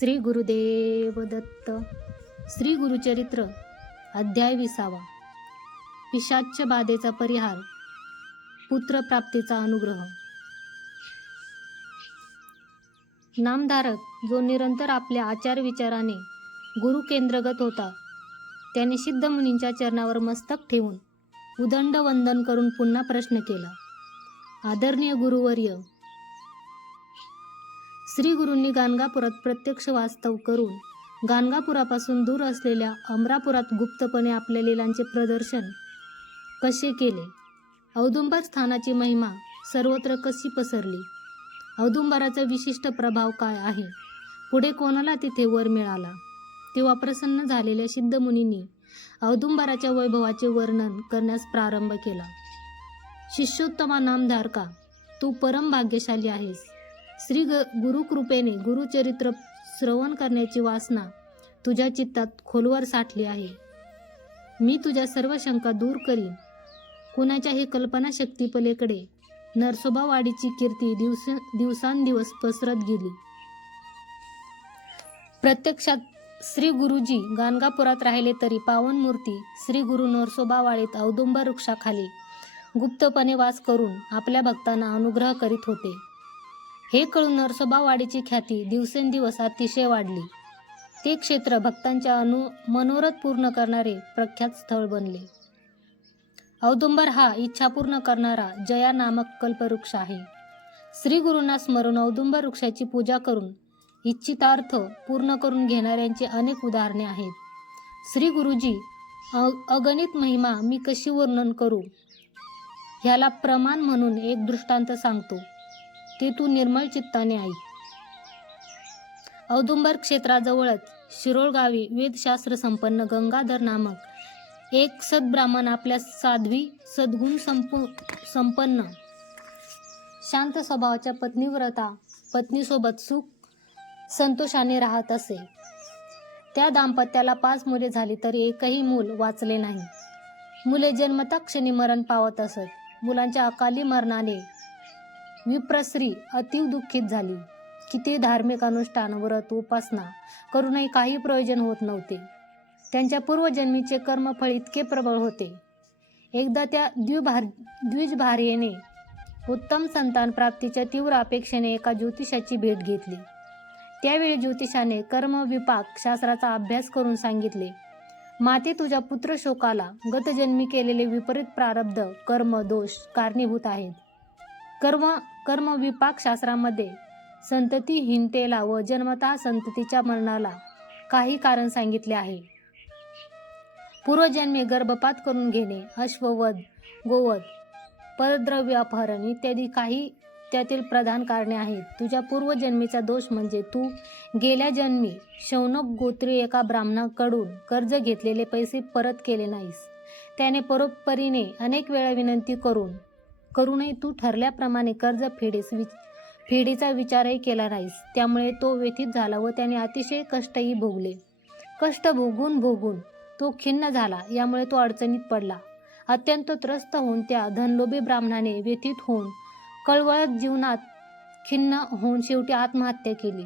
श्री गुरुदेव दत्त. श्री गुरुचरित्र अध्याय 20. पिशाच्य बाधेचा परिहार, पुत्रप्राप्तीचा अनुग्रह. नामधारक जो निरंतर आपल्या आचार विचाराने गुरु केंद्रगत होता, त्याने सिद्ध मुनींच्या चरणावर मस्तक ठेवून उदंड वंदन करून पुन्हा प्रश्न केला. आदरणीय गुरुवर्य, श्री गुरूंनी गाणगापुरात प्रत्यक्ष वास्तव करून गाणगापुरापासून दूर असलेल्या अमरापुरात गुप्तपणे आपल्या लीलांचे प्रदर्शन कसे केले? औदुंबर स्थानाची महिमा सर्वत्र कशी पसरली? औदुंबराचा विशिष्ट प्रभाव काय आहे? पुढे कोणाला तिथे वर मिळाला? तेव्हा प्रसन्न झालेल्या सिद्ध मुनींनी औदुंबराच्या वैभवाचे वर्णन करण्यास प्रारंभ केला. शिष्योत्तमा नामधारका, तू परम भाग्यशाली आहेस. श्री गुरुकृपेने गुरुचरित्र श्रवण करण्याची वासना तुझ्या चित्तात खोलवर साठली आहे. मी तुझ्या सर्व शंका दूर करीन. कुणाच्याही कल्पनाशक्ती पलीकडे नरसोबावाडीची कीर्ती दिवसांदिवस पसरत गेली. प्रत्यक्षात श्री गुरुजी गाणगापुरात राहिले तरी पावन मूर्ती श्री गुरु नरसोबावाडीत औदुंबर वृक्षाखाली गुप्तपणे वास करून आपल्या भक्तांना अनुग्रह करीत होते. हे कळून नरसोबावाडीची ख्याती दिवसेंदिवस अतिशय वाढली. ते क्षेत्र भक्तांच्या मनोरथ पूर्ण करणारे प्रख्यात स्थळ बनले. औदुंबर हा इच्छा पूर्ण करणारा जया नामक कल्पवृक्ष आहे. श्री गुरूंना स्मरून औदुंबर वृक्षाची पूजा करून इच्छितार्थ पूर्ण करून घेणाऱ्यांची अनेक उदाहरणे आहेत. श्री गुरुजी अगणित महिमा मी कशी वर्णन करू? ह्याला प्रमाण म्हणून एक दृष्टांत सांगतो, ते तू निर्मळ चित्ताने ऐक. औदुंबर क्षेत्राजवळच शिरोळ गावी वेदशास्त्र संपन्न गंगाधर नामक एक सद्ब्राह्मण आपल्या साध्वी सद्गुण संपन्न शांत स्वभावाच्या पत्नीसोबत सुख संतोषाने राहत असे. त्या दाम्पत्याला 5 मुले झाली तरी एकही मूल वाचले नाही. मुले जन्मता क्षणी मरण पावत असत. मुलांच्या अकाली मरणाने विप्रस्त्री अतीव दुःखित झाली. किती धार्मिक अनुष्ठान, व्रत, उपासना करूनही काही प्रयोजन होत नव्हते. त्यांच्या पूर्वजन्मीचे कर्मफळ इतके प्रबळ होते. एकदा त्या द्विजभार्येने उत्तम संतान प्राप्तीच्या तीव्र अपेक्षेने एका ज्योतिषाची भेट घेतली. त्यावेळी ज्योतिषाने कर्मविपाक शास्त्राचा अभ्यास करून सांगितले, माते तुझ्या पुत्रशोकाला गतजन्मी केलेले विपरीत प्रारब्ध कर्म दोष कारणीभूत आहेत. कर्मविपाक शास्त्रामध्ये संततीहीनतेला व जन्मतः संततीच्या मरणाला काही कारण सांगितले आहे. पूर्वजन्मी गर्भपात करून घेणे, अश्ववध, गोवध, परद्रव्य अपहरण इत्यादी काही त्यातील प्रधान कारणे आहेत. तुझ्या पूर्वजन्मीचा दोष म्हणजे तू गेल्या जन्मी शौनक गोत्री एका ब्राह्मणाकडून कर्ज घेतलेले पैसे परत केले नाहीस. त्याने परोपरीने अनेक वेळा विनंती करूनही तू ठरल्याप्रमाणे कर्ज फेडीचा विचारही केला नाहीस. त्यामुळे तो व्यथित झाला व त्याने अतिशय कष्टही भोगले. कष्ट भोगून तो खिन्न झाला. यामुळे तो अडचणीत पडला. अत्यंत त्रस्त होऊन त्या धनलोभी ब्राह्मणाने व्यथित होऊन कळवळत जीवनात खिन्न होऊन शेवटी आत्महत्या केली.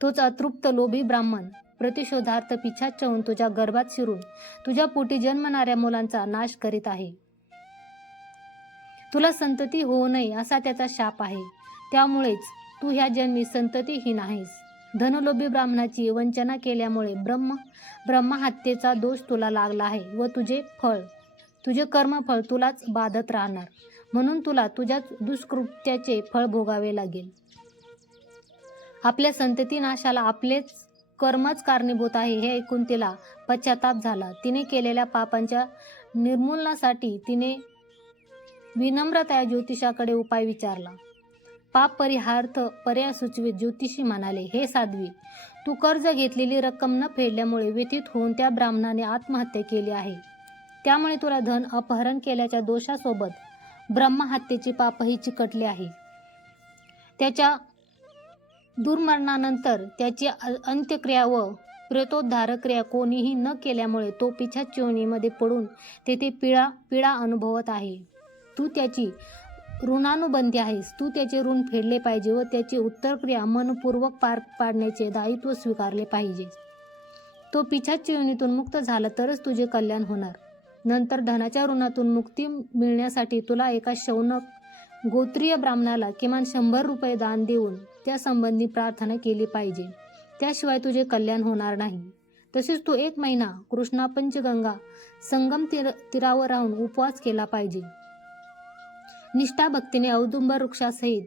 तोच अतृप्त लोभी ब्राह्मण प्रतिशोधार्थ पिशाच होऊन तुझ्या गर्भात शिरून तुझ्या पोटी जन्मणाऱ्या मुलांचा नाश करीत आहे. तुला संतती होऊ नये असा त्याचा शाप आहे. त्यामुळेच तू ह्या जन्मी संततीहीन आहेस. धनलोभी ब्राह्मणाची वंचना केल्यामुळे ब्रह्महत्येचा दोष तुला लागला आहे व तुझे कर्मफळ तुलाच बाधत राहणार. म्हणून तुला तुझ्या दुष्कृत्याचे फळ भोगावे लागेल. आपल्या संतती नाशाला आपलेच कर्मच कारणीभूत आहे हे ऐकून तिला पश्चाताप झाला. तिने केलेल्या पापांच्या निर्मूलनासाठी तिने विनम्रता ज्योतिषाकडे उपाय विचारला. पाप परिहारार्थ पर्याय सुचवित ज्योतिषी म्हणाले, हे साध्वी, तू कर्ज घेतलेली रक्कम न फेडल्यामुळे व्यथित होऊन त्या ब्राह्मणाने आत्महत्या केली आहे. त्यामुळे तुला धन अपहरण केल्याच्या दोषासोबत ब्रह्महत्येचे पापही चिकटले आहे. त्याच्या दुर्मरणानंतर त्याची अंत्यक्रिया व प्रेतोद्धार क्रिया कोणीही न केल्यामुळे तो पिशाच योनीमध्ये पडून तेथे पीडा अनुभवत आहे. तू त्याची ऋणानुबंधी आहेस. तू त्याचे ऋण फेडले पाहिजे व त्याची उत्तरक्रिया मनपूर्वक पार पाडण्याचे दायित्व स्वीकारले पाहिजे. तो पिशाच योनीतून मुक्त झाला तरच तुझे कल्याण होणार. नंतर धनाच्या ऋणातून मुक्ती मिळण्यासाठी तुला एका शौनक गोत्रीय ब्राह्मणाला किमान 100 रुपये दान देऊन त्या संबंधी प्रार्थना केली पाहिजे. त्याशिवाय तुझे कल्याण होणार नाही. तसेच तू 1 महिना कृष्णा पंचगंगा संगम तीरावर राहून उपवास केला पाहिजे. निष्ठा भक्तीने औदुंबर वृक्षासहित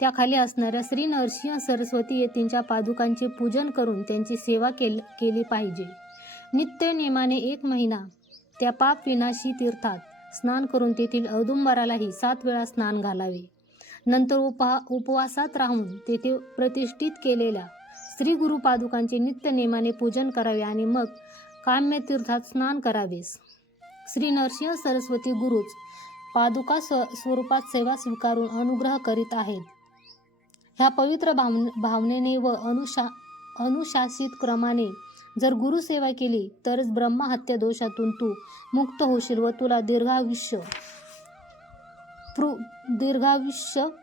त्याखाली असणाऱ्या श्री नरसिंह सरस्वती येतींच्या पादुकांचे पूजन करून त्यांची सेवा केली पाहिजे. नित्य नियमाने 1 महिना त्या पाप विनाशी तीर्थात स्नान करून तेथील औदुंबरालाही 7 वेळा स्नान घालावे. नंतर उपवासात राहून तेथे प्रतिष्ठित केलेल्या श्री गुरु पादुकांचे नित्य नियमाने पूजन करावे आणि मग काम्य तीर्थात स्नान करावेस. श्री नरसिंह सरस्वती गुरुच पादुका स्वरूपात सेवा स्वीकारून अनुग्रह करीत आहेत. ह्या पवित्र भावनेने व अनुशासित क्रमाने जर गुरुसेवा केली तरच ब्रह्महत्या दोषातून तू मुक्त होशील व तुला दीर्घायुष्य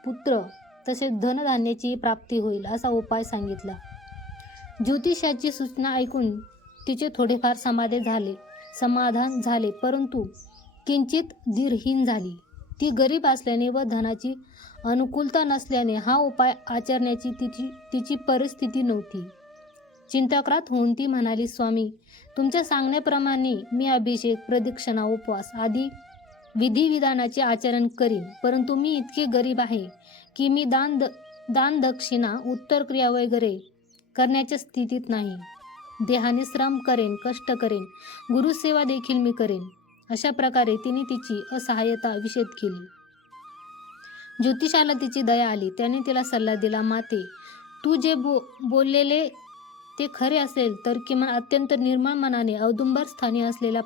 पुत्र तसेच धनधान्याची प्राप्ती होईल असा उपाय सांगितला. ज्योतिषाची सूचना ऐकून तिचे थोडेफार समाधान झाले परंतु किंचित धीरहीन झाली. ती गरीब असल्याने व धनाची अनुकूलता नसल्याने हा उपाय आचरण्याची तिची परिस्थिती नव्हती. चिंताक्रांत होऊन ती म्हणाली, स्वामी, तुमच्या सांगण्याप्रमाणे मी अभिषेक, प्रदक्षिणा, उपवास आदी विधिविधानाचे आचरण करीन, परंतु मी इतके गरीब आहे की मी दान दक्षिणा, उत्तरक्रिया वगैरे करण्याच्या स्थितीत नाही. देहाने श्रम करेन, कष्ट करेन, गुरुसेवा देखील मी करेन. अशा प्रकारे तिने तिची असहाय्यता विशद केली. ज्योतिषाला तिची दया आली. त्याने तिला सल्ला दिला, माते, तू जे बोललेले ते खरे असेल तर किमान अत्यंत निर्मळ मनाने औदुंबर स्थानी असलेल्या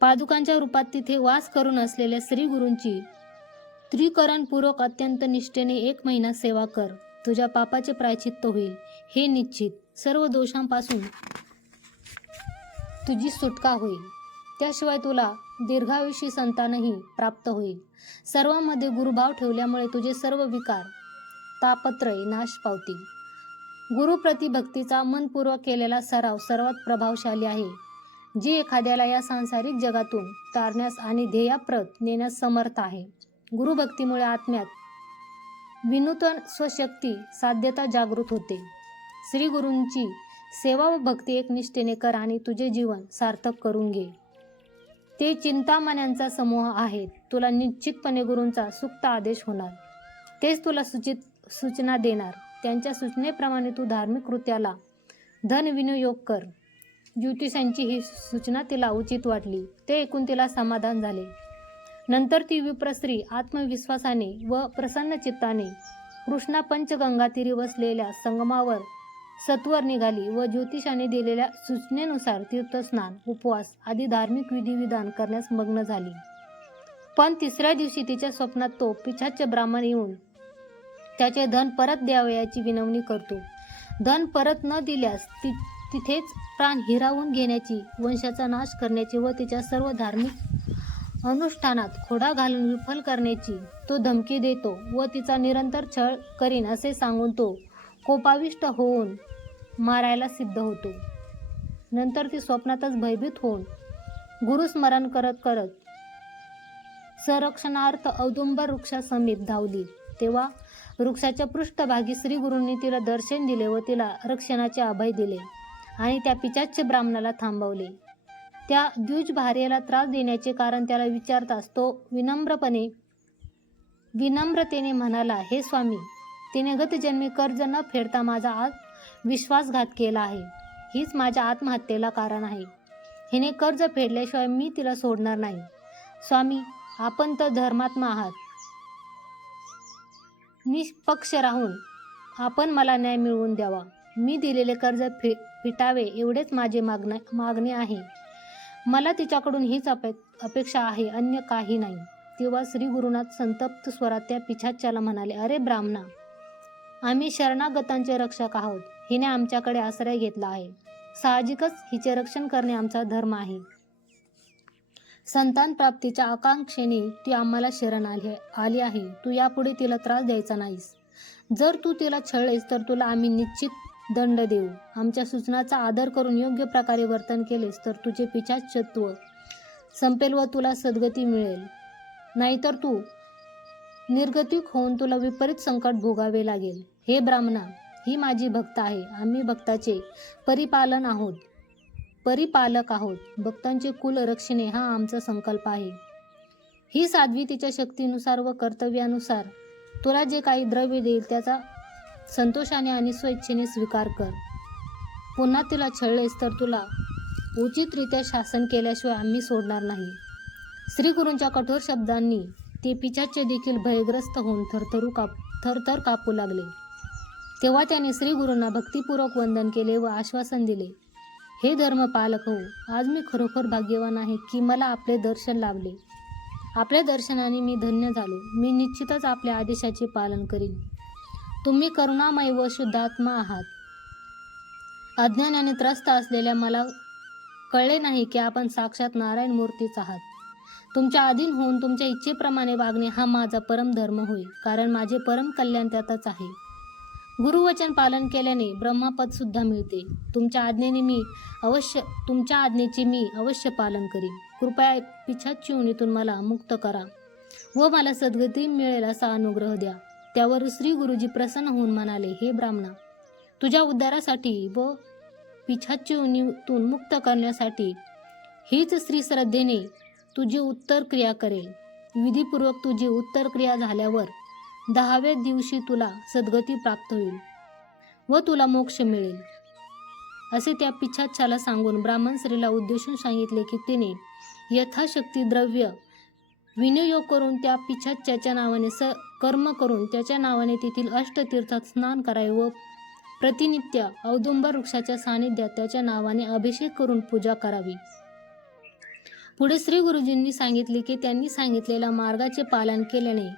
पादुकांच्या रूपात तिथे वास करून असलेल्या श्री गुरूंची त्रिकरणपूर्वक अत्यंत निष्ठेने 1 महिना सेवा कर. तुझ्या पापाचे प्रायचित्त होईल हे निश्चित. सर्व दोषांपासून तुझी सुटका होईल. त्याशिवाय तुला दीर्घायुषी संतानही प्राप्त होईल. सर्वांमध्ये गुरुभाव ठेवल्यामुळे तुझे सर्व विकार तापत्रय नाश पावतील. गुरुप्रती भक्तीचा मनपूर्वक केलेला सराव सर्वात प्रभावशाली आहे, जे एखाद्याला या सांसारिक जगातून तारण्यास आणि ध्येयाप्रत नेण्यास समर्थ आहे. गुरुभक्तीमुळे आत्म्यात विनूतन स्वशक्ती साध्यता जागृत होते. श्री गुरूंची सेवा व भक्ती एकनिष्ठेने कर आणि तुझे जीवन सार्थक करून घे. ते चिंतामण्यांचा समूह आहेत. तुला निश्चितपणे गुरूंचा सुक्त आदेश होणार. तेच तुला सूचना देणार. त्यांच्या सूचनेप्रमाणे तू धार्मिक कृत्याला धनविनियोग कर. ज्योतिषांची ही सूचना तिला उचित वाटली. ते ऐकून तिला समाधान झाले. नंतर ती विप्रस्त्री आत्मविश्वासाने व प्रसन्न चित्ताने कृष्णा पंचगंगा तीरी वसलेल्या संगमावर सत्वर निघाली व ज्योतिषाने दिलेल्या सूचनेनुसार तीर्थस्नान, उपवास आदी धार्मिक विधिविधान करण्यास मग्न झाली. पण 3ऱ्या दिवशी तिच्या स्वप्नात तो पिशाच ब्राह्मण येऊन त्याचे धन परत द्यावयाची विनवणी करतो. धन परत न दिल्यास तिथेच प्राण हिरावून घेण्याची, वंशाचा नाश करण्याची व तिच्या सर्व धार्मिक अनुष्ठानात खोडा घालून विफल करण्याची तो धमकी देतो व तिचा निरंतर छळ करीन असे सांगून तो कोपाविष्ट होऊन मारायला सिद्ध होतो. नंतर ती स्वप्नातच भयभीत होऊन गुरुस्मरण करत करत संरक्षणार्थ औदुंबर वृक्षासमीप धावली. तेव्हा वृक्षाच्या पृष्ठभागी श्री गुरूंनी तिला दर्शन दिले व तिला रक्षणाचे अभय दिले आणि त्या पिशाच्य ब्राह्मणाला थांबवले. त्या द्विजभार्येला त्रास देण्याचे कारण त्याला विचारताच तो विनम्रतेने म्हणाला, हे स्वामी, तिने गतजन्मी कर्ज न फेडता माझा आज विश्वासघात केला आहे. हीच माझ्या आत्महत्येला कारण आहे. हिने कर्ज फेडल्याशिवाय मी तिला सोडणार नाही. स्वामी, आपण तर धर्मात्मा आहात. निष्पक्ष राहून आपण मला न्याय मिळवून द्यावा. मी दिलेले कर्ज फिटावे एवढेच माझे मागणे आहे. मला तिच्याकडून हीच अपेक्षा आहे, अन्य काही नाही. तेव्हा श्री गुरुनाथ संतप्त स्वरात त्या पिशाच्याला म्हणाले, अरे ब्राह्मणा, आम्ही शरणागतांचे रक्षक आहोत. हिने आमच्याकडे आश्रय घेतला आहे. साहजिकच हिचे रक्षण करणे आमचा धर्म आहे. संतान प्राप्तीच्या आकांक्षेने ती आम्हाला शरण आली आहे. तू यापुढे तिला त्रास द्यायचा नाहीस. जर तू तिला छळलेस तर तुला आम्ही निश्चित दंड देऊ. आमच्या सूचनाचा आदर करून योग्य प्रकारे वर्तन केलेस तर तुझे पिशाचत्व संपेल व तुला सद्गती मिळेल. नाहीतर तू निर्गतिक होऊन तुला विपरीत संकट भोगावे लागेल. हे ब्राह्मणा, ही माझी भक्त आहे. आम्ही भक्ताचे परिपालक आहोत. भक्तांचे कुल रक्षणे हा आमचा संकल्प आहे. ही साध्वी तिच्या शक्तीनुसार व कर्तव्यानुसार तुला जे काही द्रव्य देईल त्याचा संतोषाने आणि स्वेच्छेने स्वीकार कर. पुन्हा तिला छळलेस तर तुला उचितरित्या शासन केल्याशिवाय आम्ही सोडणार नाही. श्री गुरूंच्या कठोर शब्दांनी ते पिशाच्य देखील भयग्रस्त होऊन थरथर कापू लागले. तेव्हा त्याने श्री गुरूंना भक्तिपूर्वक वंदन केले व आश्वासन दिले, हे धर्मपालक हो, आज मी खरोखर भाग्यवान आहे की मला आपले दर्शन लाभले. आपल्या दर्शनाने मी धन्य झालो. मी निश्चितच आपल्या आदेशाचे पालन करीन. तुम्ही करुणामय व शुद्धात्मा आहात. अज्ञानाने त्रस्त असलेल्या मला कळले नाही की आपण साक्षात नारायण मूर्तीच आहात. तुमच्या अधीन होऊन तुमच्या इच्छेप्रमाणे वागणे हा माझा परम धर्म होय, कारण माझे परम कल्याण त्यातच आहे. गुरुवचन पालन केल्याने ब्रह्मपद सुद्धा मिळते. तुमच्या आज्ञेचे मी अवश्य पालन करीन. कृपया पिशाच्य योनीतून मला मुक्त करा व मला सद्गती मिळेल असा अनुग्रह द्या. त्यावर श्री गुरुजी प्रसन्न होऊन म्हणाले, हे ब्राह्मणा, तुझ्या उद्धारासाठी व पिशाच्य योनीतून मुक्त करण्यासाठी हीच श्री श्रद्धेने तुझी उत्तर क्रिया करेल. विधीपूर्वक तुझी उत्तर क्रिया झाल्यावर 10व्या दिवशी तुला सद्गती प्राप्त होईल व तुला मोक्ष मिळेल. असे त्या पिशाच्याला सांगून ब्राह्मण स्त्रीला उद्देशून सांगितले की तिने यथाशक्ती द्रव्य विनियोग करून त्या पिशाच्याच्या नावाने कर्म करून त्याच्या नावाने तेथील अष्टतीर्थात स्नान करावे व प्रतिनित्य औदुंबर वृक्षाच्या सानिध्यात त्याच्या नावाने अभिषेक करून पूजा करावी. पुढे श्री गुरुजींनी सांगितले की त्यांनी सांगितलेल्या मार्गाचे पालन केल्याने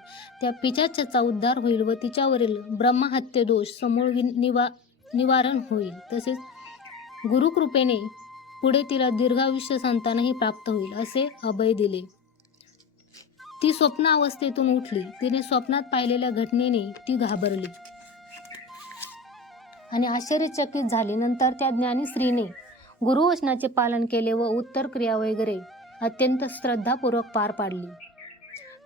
त्या पिशाच्याचा उद्धार होईल व तिच्यावरील ब्रह्महत्य दोष समूळ निवारण होईल. तसेच गुरुकृपेने पुढे तिला दीर्घायुष्य संतानही प्राप्त होईल असे अभय दिले. ती स्वप्नावस्थेतून उठली. तिने स्वप्नात पाहिलेल्या घटनेने ती घाबरली आणि आश्चर्यचकित झाली. नंतर त्या ज्ञानी स्त्रीने गुरुवचनाचे पालन केले व उत्तर क्रिया वगैरे अत्यंत श्रद्धापूर्वक पार पाडली.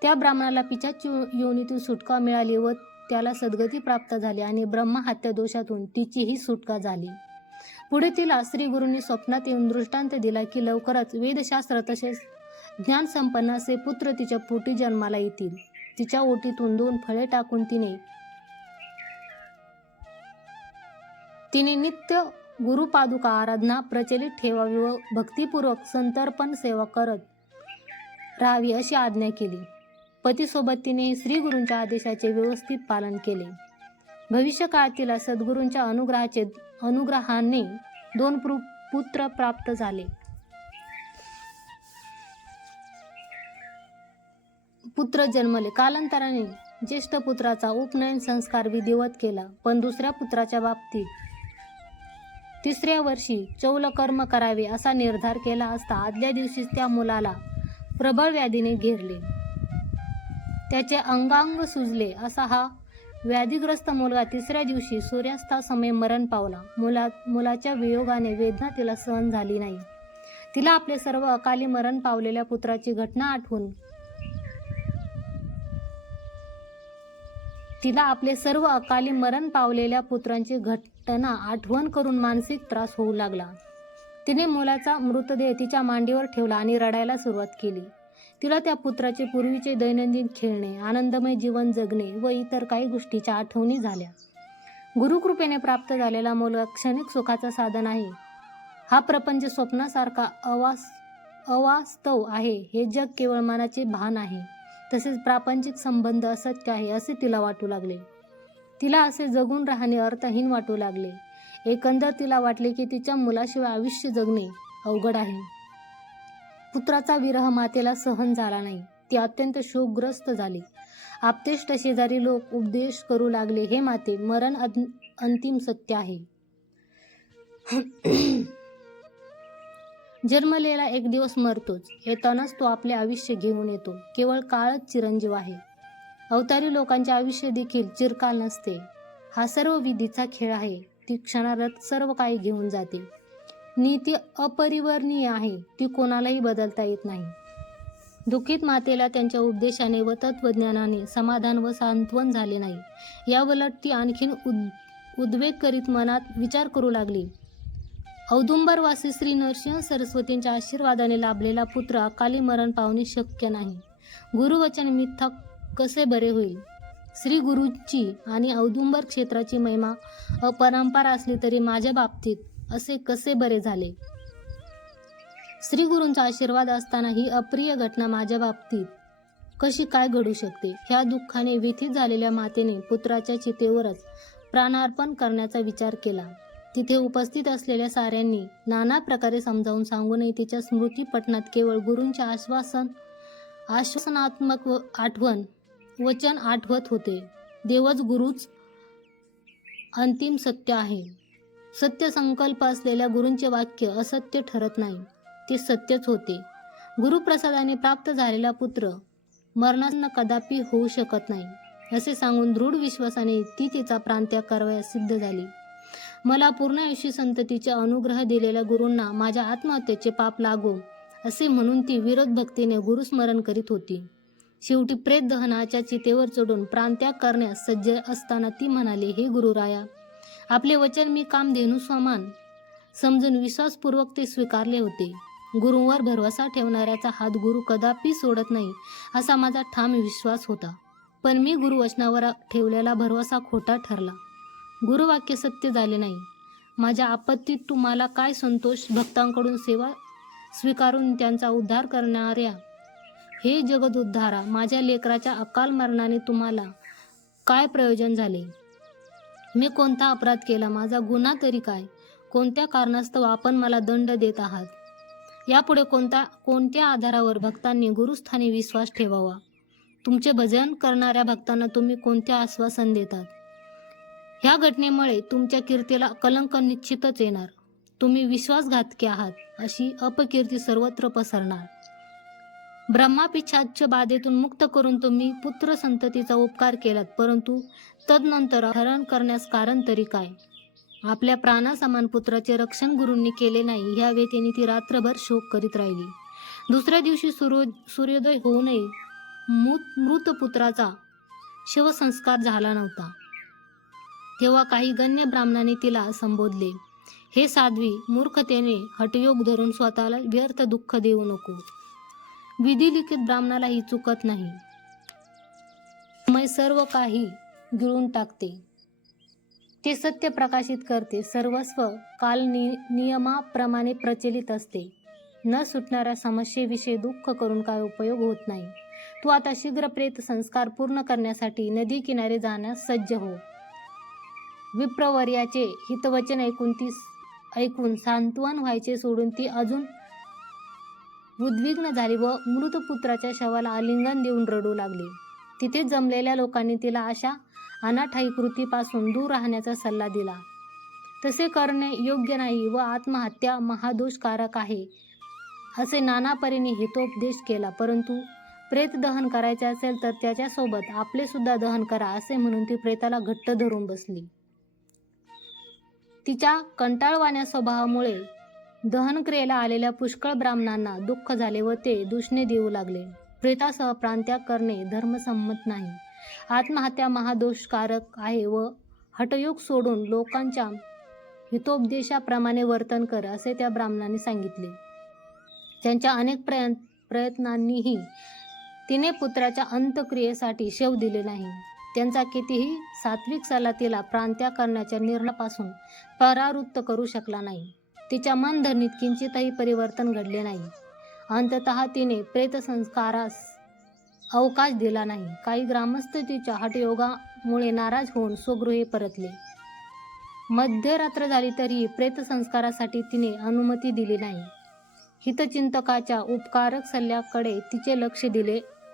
त्या ब्राह्मणाला पिशाच्य योनीतून सुटका मिळाली व त्याला सद्गती प्राप्त झाली आणि ब्रह्महत्या दोषातून तिचीही सुटका झाली. पुढे तिला श्री गुरूंनी स्वप्नात येऊन दृष्टांत दिला की लवकरच वेदशास्त्र तसेच ज्ञानसंपन्न असे पुत्र तिच्या पोटी जन्माला येतील. तिच्या ओटीतून 2 फळे टाकून तिने नित्य गुरुपादुका आराधना प्रचलित ठेवावी व भक्तिपूर्वक संतर्पण सेवा करत राहावी अशी आज्ञा केली. पतीसोबत तिने श्री गुरूंच्या आदेशाचे व्यवस्थित पालन केले. भविष्यकाळात तिला सद्गुरूंच्या अनुग्रहाने 2 पुत्र प्राप्त झाले. पुत्र जन्मले. कालांतराने ज्येष्ठ पुत्राचा उपनयन संस्कार विधिवत केला. पण दुसऱ्या पुत्राच्या बाबतीत 3ऱ्या वर्षी चौलकर्म करावे असा निर्धार केला असता आदल्या दिवशीच त्या मुलाला प्रबळ व्याधीने घेरले. त्याचे अंगांग सुजले. असा हा व्याधिग्रस्त मुलगा 3ऱ्या दिवशी सूर्यास्तासमयी मरण पावला. मुलाच्या वियोगाने वेदना तिला सहन झाली नाही. तिला आपले सर्व अकाली मरण पावलेल्या पुत्राची घटना आठवण करून मानसिक त्रास होऊ लागला. तिने मुलाचा मृतदेह तिच्या मांडीवर ठेवला आणि रडायला सुरुवात केली. तिला त्या पुत्राचे पूर्वीचे दैनंदिन खेळणे, आनंदमय जीवन जगणे व इतर काही गोष्टीच्या आठवणी झाल्या. गुरुकृपेने प्राप्त झालेला मुलगा क्षणिक सुखाचा साधन आहे. हा प्रपंच स्वप्नासारखा अवास्तव आहे. हे जग केवळ मनाचे भान आहे. तसेच प्रापंचिक संबंध असत्य आहे असे तिला वाटू लागले. तिला असे जगून राहणे अर्थहीन वाटू लागले. एकंदर तिला वाटले की तिच्या मुलाशिवाय आयुष्य जगणे अवघड आहे. पुत्राचा विरह मातेला सहन झाला नाही. ती अत्यंत शोकग्रस्त झाली. आप्तेष्ट शेजारी लोक उपदेश करू लागले, हे माते, मरण अंतिम सत्य आहे. जन्मलेला एक दिवस मरतोच, येतानाच तो आपले आयुष्य घेऊन येतो. केवळ काळच चिरंजीव आहे. अवतारी लोकांचे आयुष्य देखील चिरकाल नसते. हा सर्व विधीचा खेळ आहे. ती क्षणार्धात सर्व काही घेऊन जाते. नीती अपरिवर्तनीय आहे, ती कोणालाही बदलता येत नाही. दुःखित मातेला त्यांच्या उपदेशाने व तत्वज्ञानाने समाधान व सांत्वन झाले नाही. याउलट ती आणखीन उद्वेग करीत मनात विचार करू लागली. औदुंबरवासी श्री नरसिंह सरस्वतींच्या आशीर्वादाने लाभलेला पुत्र अकाली मरण पावणे शक्य नाही. गुरुवचन मिथ्या कसे बरे होईल? श्री गुरुची आणि औदुंबर क्षेत्राची महिमा अपरंपार असली तरी माझ्या बाबतीत असे कसे बरे झाले? श्री गुरूंचा आशीर्वाद असताना ही अप्रिय घटना माझ्या बाबतीत कशी काय घडू शकते? ह्या दुःखाने व्यथित झालेल्या मातेने पुत्राच्या चितेवरच प्राणार्पण करण्याचा विचार केला. तिथे उपस्थित असलेल्या साऱ्यांनी नाना प्रकारे समजावून सांगूनही तिच्या स्मृतीपटनात केवळ गुरूंचे आश्वासनात्मक वचन आठवत होते. देवच गुरुच अंतिम सत्य आहे. सत्य संकल्प असलेल्या गुरूंचे वाक्य असत्य ठरत नाही, ते सत्यच होते. गुरुप्रसादाने प्राप्त झालेला पुत्र मरणानं कदापि होऊ शकत नाही, असे सांगून दृढ विश्वासाने ती तिचा प्राणत्याग करावयास सिद्ध झाली. मला पूर्ण आयुष्य संततीचे अनुग्रह दिलेल्या गुरूंना माझ्या आत्महत्येचे पाप लागो असे म्हणून ती विरोध भक्तीने गुरुस्मरण करीत होती. शेवटी प्रेत दहनाच्या चितेवर चढून प्राणत्याग करण्यास सज्ज असताना ती म्हणाली, हे गुरुराया, आपले वचन मी कामधेनू समान समजून विश्वासपूर्वक ते स्वीकारले होते. गुरूंवर भरवसा ठेवणाऱ्याचा हात गुरु कदापि सोडत नाही असा माझा ठाम विश्वास होता. पण मी गुरुवचनावर ठेवलेला भरवसा खोटा ठरला. गुरुवाक्य सत्य झाले नाही. माझ्या आपत्तीत तुम्हाला काय संतोष? भक्तांकडून सेवा स्वीकारून त्यांचा उद्धार करणाऱ्या हे जगदुद्धारा, माझ्या लेकराच्या अकाल मरणाने तुम्हाला काय प्रयोजन झाले? मी कोणता अपराध केला? माझा गुन्हा तरी काय? कोणत्या कारणास्तव आपण मला दंड देत आहात? यापुढे कोणत्या आधारावर भक्तांनी गुरुस्थानी विश्वास ठेवावा? तुमचे भजन करणाऱ्या भक्तांना तुम्ही कोणते आश्वासन देतात? ह्या घटनेमुळे तुमच्या कीर्तीला कलंक निश्चितच येणार. तुम्ही विश्वासघातकी आहात अशी अपकीर्ती सर्वत्र पसरणार. ब्रह्मापिशाच बाधेतून मुक्त करून तुम्ही पुत्र संततीचा उपकार केलात, परंतु तदनंतर हरण करण्यास कारण तरी काय? आपल्या प्राणासमान पुत्राचे रक्षण गुरूंनी केले नाही, ह्या व्यथेने ती रात्रभर शोक करीत राहिली. दुसऱ्या दिवशी सूर्योदय होऊनही मृत पुत्राचा शवसंस्कार झाला नव्हता. तेव्हा काही गण्य ब्राह्मणांनी तिला संबोधले, हे साध्वी, मूर्खतेने हठयोग धरून स्वतःला व्यर्थ दुःख देऊ नको. विधिलिखित ब्राह्मणाला ही चुकत नाही. समय सर्व काही गिळून टाकते, ते सत्य प्रकाशित करते. सर्वस्व काल नियमाप्रमाणे प्रचलित असते. न सुटणाऱ्या समस्येविषयी दुःख करून काय उपयोग होत नाही. तू आता शीघ्र प्रेत संस्कार पूर्ण करण्यासाठी नदी किनारे जाण्यास सज्ज हो. विप्रवर्याचे हितवचन ऐकून सांत्वन व्हायचे सोडून ती अजून उद्विग्न झाली व मृतपुत्राच्या शवाला आलिंगन देऊन रडू लागली. तिथे जमलेल्या लोकांनी तिला अशा अनाठायी कृतीपासून दूर राहण्याचा सल्ला दिला. तसे करणे योग्य नाही व आत्महत्या महादोषकारक आहे असे नाना परीने हितोपदेश केला. परंतु प्रेत दहन करायचे असेल तर त्याच्यासोबत आपले सुद्धा दहन करा असे म्हणून ती प्रेताला घट्ट धरून बसली. तिच्या कंटाळवाण्या स्वभावामुळे दहनक्रियेला आलेल्या पुष्कळ ब्राह्मणांना दुःख झाले व ते दूषणे देऊ लागले. प्रेतासह प्राणत्याग करणे धर्मसंमत नाही. आत्महत्या महादोषकारक आहे व हठयोग सोडून लोकांच्या हितोपदेशाप्रमाणे वर्तन कर असे त्या ब्राह्मणांनी सांगितले. त्यांच्या अनेक प्रयत्नांनीही तिने पुत्राच्या अंत्यक्रियेसाठी शव दिले नाही. त्यांचा कितीही सात्विक सल्ला तिला प्राणत्याग करण्याच्या निर्णयापासून परावृत्त करू शकला नाही. तिच्या मनधरणीत किंचितही परिवर्तन घडले नाही. अंततः तिने प्रेतसंस्कारास अवकाश दिला नाही. काही ग्रामस्थ तिच्या हठयोगामुळे नाराज होऊन स्वगृही परतले. मध्यरात्र झाली तरीही प्रेतसंस्कारासाठी तिने अनुमती दिली नाही. हितचिंतकाच्या उपकारक सल्ल्याकडे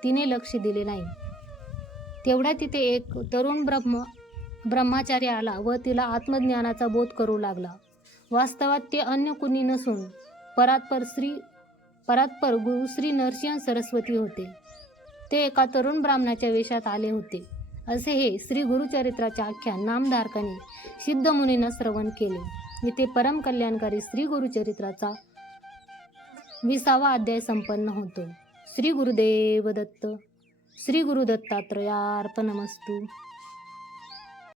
तिने लक्ष दिले नाही. तेवढ्या तिथे एक तरुण ब्रह्मचारी आला व तिला आत्मज्ञानाचा बोध करू लागला. वास्तवात ते अन्य कुणी नसून परात्पर गुरु श्री नरसिंह सरस्वती होते. ते एका तरुण ब्राह्मणाच्या वेशात आले होते असे हे श्री गुरुचरित्राचे आख्यान नामधारकाने सिद्धमुनींना श्रवण केले. इथे परम कल्याणकारी श्री गुरुचरित्राचा 20वा अध्याय संपन्न होतो. श्री गुरुदेव दत्त. श्री गुरु दत्तात्रयार्पणमस्तु.